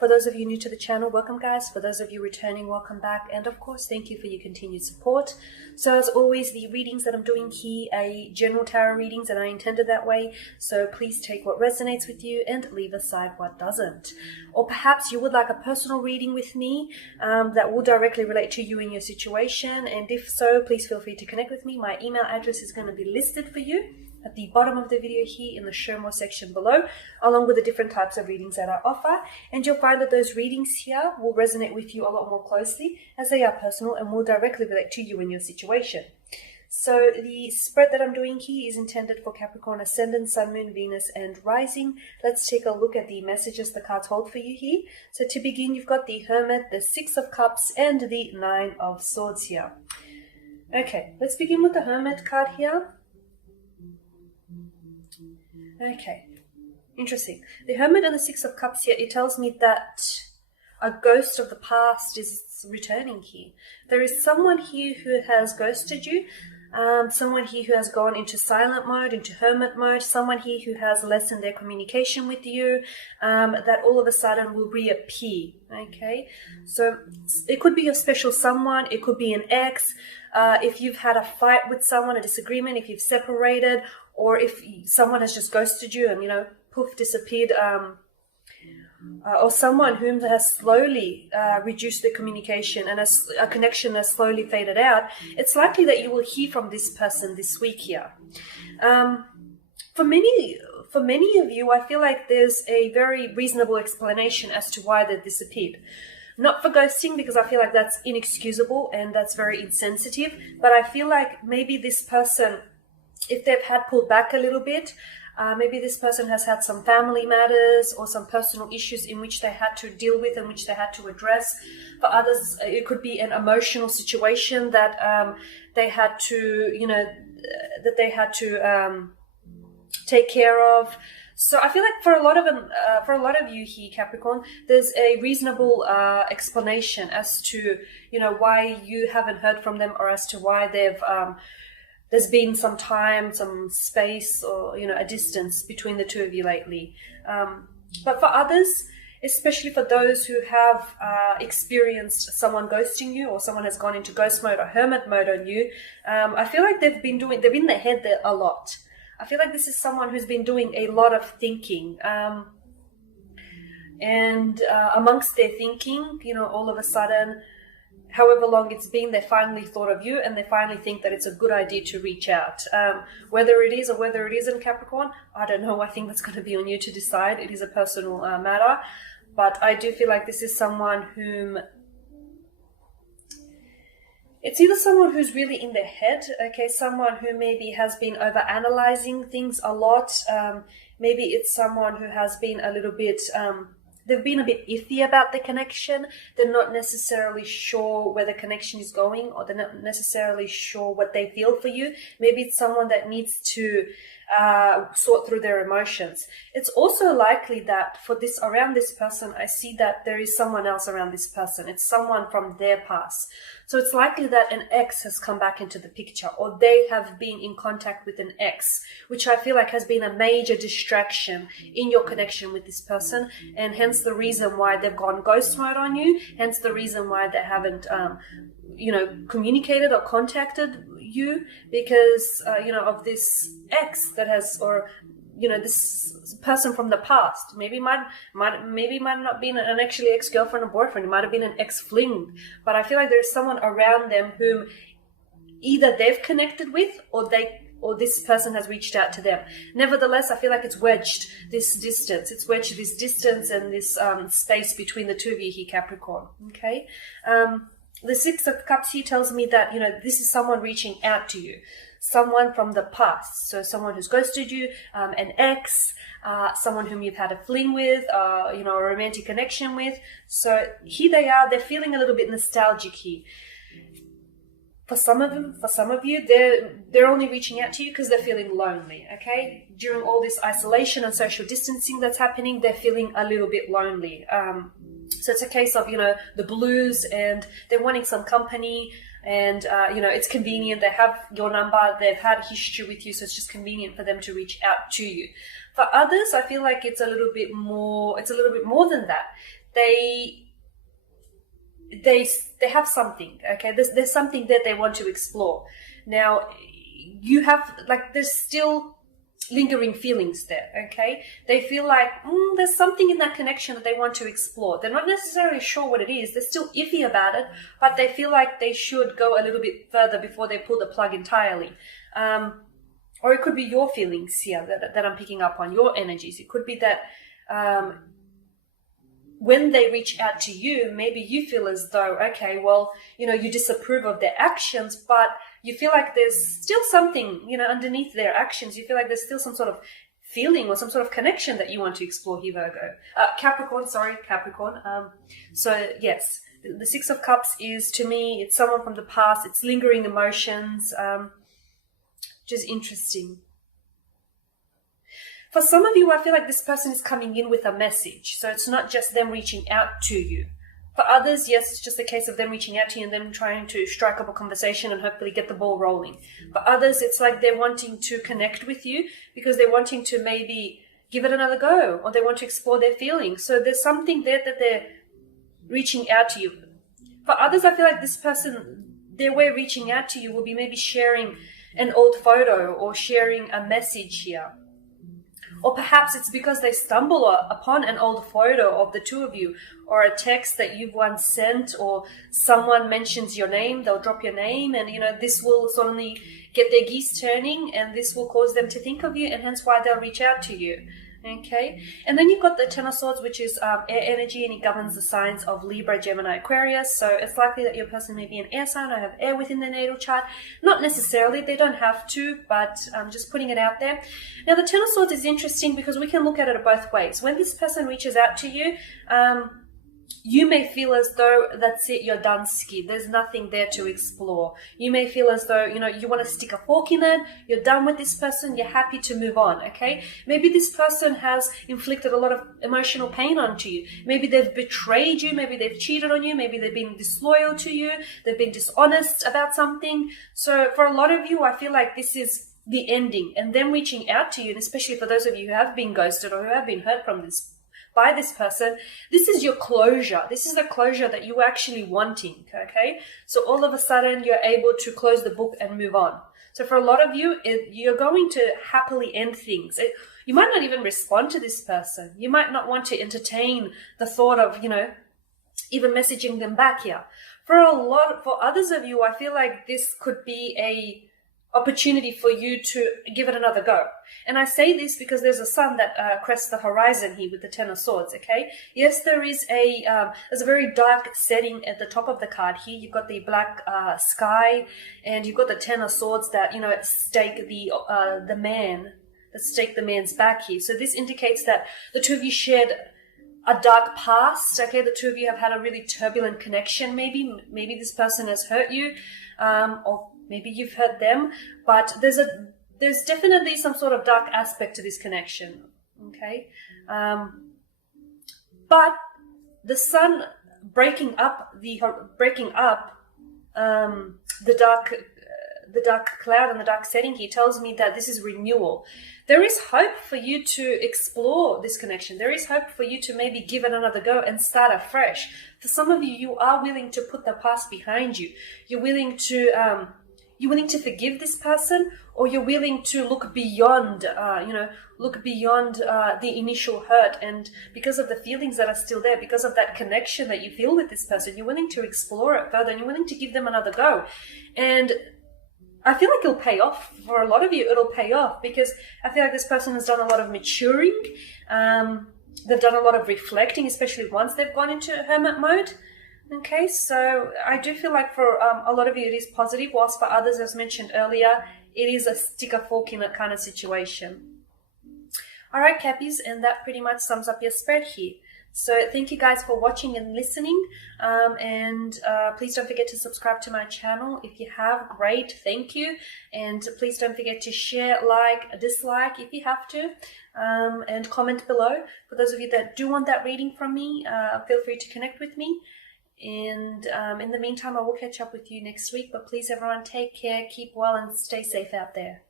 For those of you new to the channel, welcome guys. For those of you returning, welcome back. And of course, thank you for your continued support. So as always, the readings that I'm doing here are general tarot readings and I intended that way. So please take what resonates with you and leave aside what doesn't. Or perhaps you would like a personal reading with me that will directly relate to you and your situation. And if so, please feel free to connect with me. My email address is going to be listed for you at the bottom of the video here in the show more section below, along with the different types of readings that I offer. And you'll find that those readings here will resonate with you a lot more closely as they are personal and will directly relate to you and your situation. So the spread that I'm doing here is intended for Capricorn Ascendant, Sun, Moon, Venus, and Rising. Let's take a look at the messages the cards hold for you here. So to begin, you've got the Hermit, the Six of Cups, and the Nine of Swords here. Okay, let's begin with the Hermit card here. Okay, interesting. The Hermit and the Six of Cups here, it tells me that a ghost of the past is returning here. There is someone here who has ghosted you, someone here who has gone into silent mode, into hermit mode, someone here who has lessened their communication with you, that all of a sudden will reappear, okay? So it could be a special someone, it could be an ex, if you've had a fight with someone, a disagreement, if you've separated, or if someone has just ghosted you and, you know, poof, disappeared, or someone whom has slowly reduced the communication and as a connection has slowly faded out, it's likely that you will hear from this person this week here. For many of you, I feel like there's a very reasonable explanation as to why they disappeared. Not for ghosting, because I feel like that's inexcusable and that's very insensitive, but I feel like maybe this person, if they've had pulled back a little bit, maybe this person has had some family matters or some personal issues in which they had to deal with and which they had to address. For others, it could be an emotional situation that they had to, you know, that they had to take care of. So I feel like for a lot of you here, Capricorn, there's a reasonable explanation as to, you know, why you haven't heard from them, or as to why they've there's been some time, some space, or, you know, a distance between the two of you lately. But for others, especially for those who have experienced someone ghosting you, or someone has gone into ghost mode or hermit mode on you, I feel like they've been in their head there a lot. I feel like this is someone who's been doing a lot of thinking. And amongst their thinking, you know, all of a sudden, however long it's been, they finally thought of you and they finally think that it's a good idea to reach out. Whether it is or whether it isn't, Capricorn, I don't know. I think that's going to be on you to decide. It is a personal matter. But I do feel like this is someone whom... It's either someone who's really in their head, okay, someone who maybe has been over-analyzing things a lot. Maybe it's someone who has been a little bit... they've been a bit iffy about the connection. They're not necessarily sure where the connection is going, or they're not necessarily sure what they feel for you. Maybe it's someone that needs to sort through their emotions. It's also likely that around this person, I see that there is someone else around this person. It's someone from their past. So it's likely that an ex has come back into the picture, or they have been in contact with an ex, which I feel like has been a major distraction in your connection with this person, and hence the reason why they've gone ghost mode on you, hence the reason why they haven't you know, communicated or contacted you, because you know, of this ex that has, or you know, this person from the past. Maybe might not be an actually ex-girlfriend or boyfriend. It might have been an ex-fling. But I feel like there's someone around them whom either they've connected with, or this person has reached out to them. Nevertheless, I feel like it's wedged this distance. It's wedged this distance and this space between the two of you here, Capricorn. Okay. The Six of Cups here tells me that, you know, this is someone reaching out to you, someone from the past. So someone who's ghosted you, an ex, someone whom you've had a fling with, you know, a romantic connection with. So here they are. They're feeling a little bit nostalgic here. For some of you, they're only reaching out to you because they're feeling lonely, okay? During all this isolation and social distancing that's happening, they're feeling a little bit lonely. So it's a case of, you know, the blues, and they're wanting some company, and, you know, it's convenient. They have your number, they've had history with you, so it's just convenient for them to reach out to you. For others, I feel like it's a little bit more than that. they have something, okay? There's something that they want to explore. Now, you have, like, there's still lingering feelings there, okay? They feel like there's something in that connection that they want to explore. They're not necessarily sure what it is. They're still iffy about it, but they feel like they should go a little bit further before they pull the plug entirely. Or it could be your feelings here that I'm picking up on, your energies. It could be that when they reach out to you, maybe you feel as though, okay, well, you disapprove of their actions, but you feel like there's still something, underneath their actions. You feel like there's still some sort of feeling or some sort of connection that you want to explore here, Virgo. Capricorn. So yes, the Six of Cups is, to me, it's someone from the past. It's lingering emotions, just interesting. For some of you, I feel like this person is coming in with a message. So it's not just them reaching out to you. For others, yes, it's just a case of them reaching out to you and them trying to strike up a conversation and hopefully get the ball rolling. For others, it's like they're wanting to connect with you because they're wanting to maybe give it another go, or they want to explore their feelings. So there's something there that they're reaching out to you. For others, I feel like this person, their way of reaching out to you will be maybe sharing an old photo or sharing a message here. Or perhaps it's because they stumble upon an old photo of the two of you, or a text that you've once sent, or someone mentions your name, they'll drop your name, and this will suddenly get their geese turning, and this will cause them to think of you, and hence why they'll reach out to you. Okay, and then you've got the Ten of Swords, which is air energy, and it governs the signs of Libra, Gemini, Aquarius. So it's likely that your person may be an air sign or have air within their natal chart. Not necessarily, they don't have to, but I'm just putting it out there. Now, the Ten of Swords is interesting because we can look at it both ways. When this person reaches out to you, you may feel as though that's it, you're done ski. There's nothing there to explore. You may feel as though, you want to stick a fork in it. You're done with this person. You're happy to move on, okay? Maybe this person has inflicted a lot of emotional pain onto you. Maybe they've betrayed you. Maybe they've cheated on you. Maybe they've been disloyal to you. They've been dishonest about something. So for a lot of you, I feel like this is the ending, and them reaching out to you, and especially for those of you who have been ghosted or who have been hurt by this person, this is your closure. This is the closure that you were actually wanting, okay? So all of a sudden, you're able to close the book and move on. So for a lot of you, you're going to happily end things. You might not even respond to this person. You might not want to entertain the thought of, even messaging them back here. For others of you, I feel like this could be a opportunity for you to give it another go. And I say this because there's a sun that crests the horizon here with the Ten of Swords, okay? Yes, there's a very dark setting at the top of the card here. You've got the black sky, and you've got the Ten of Swords that, stake the man's back here. So this indicates that the two of you shared a dark past, okay? The two of you have had a really turbulent connection, maybe this person has hurt you, or maybe you've hurt them, but there's definitely some sort of dark aspect to this connection, okay? But the sun breaking up the dark cloud and the dark setting here tells me that this is renewal. There is hope for you to explore this connection. There is hope for you to maybe give it another go and start afresh. For some of you, you are willing to put the past behind you. You're willing to forgive this person, or you're willing to look beyond, the initial hurt. And because of the feelings that are still there, because of that connection that you feel with this person, you're willing to explore it further, and you're willing to give them another go. And I feel like it'll pay off. For a lot of you, it'll pay off, because I feel like this person has done a lot of maturing. They've done a lot of reflecting, especially once they've gone into hermit mode. Okay, so I do feel like for a lot of you it is positive, whilst for others, as mentioned earlier, it is a stick a fork in it kind of situation. All right, Cappies, and that pretty much sums up your spread here. So thank you guys for watching and listening, and please don't forget to subscribe to my channel. If you have, great, thank you. And please don't forget to share, like, dislike if you have to, and comment below. For those of you that do want that reading from me, feel free to connect with me. And in the meantime, I will catch up with you next week. But please, everyone, take care, keep well, and stay safe out there.